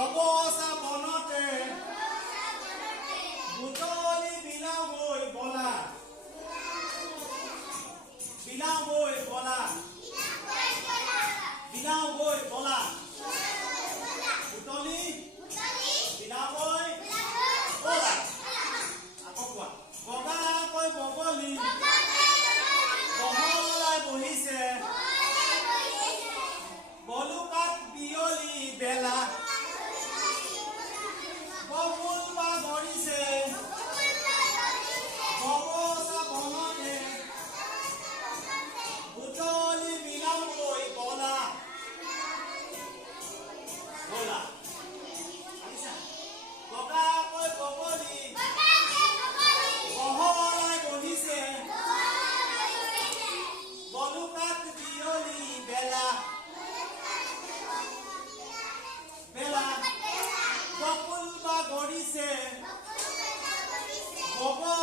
অবসা বনতে। বুটলি বিলাবৈ বলা। বিলাবৈ বলা। বিলাবৈ বলা। 세 먹고 싶은 떡국이 먹어.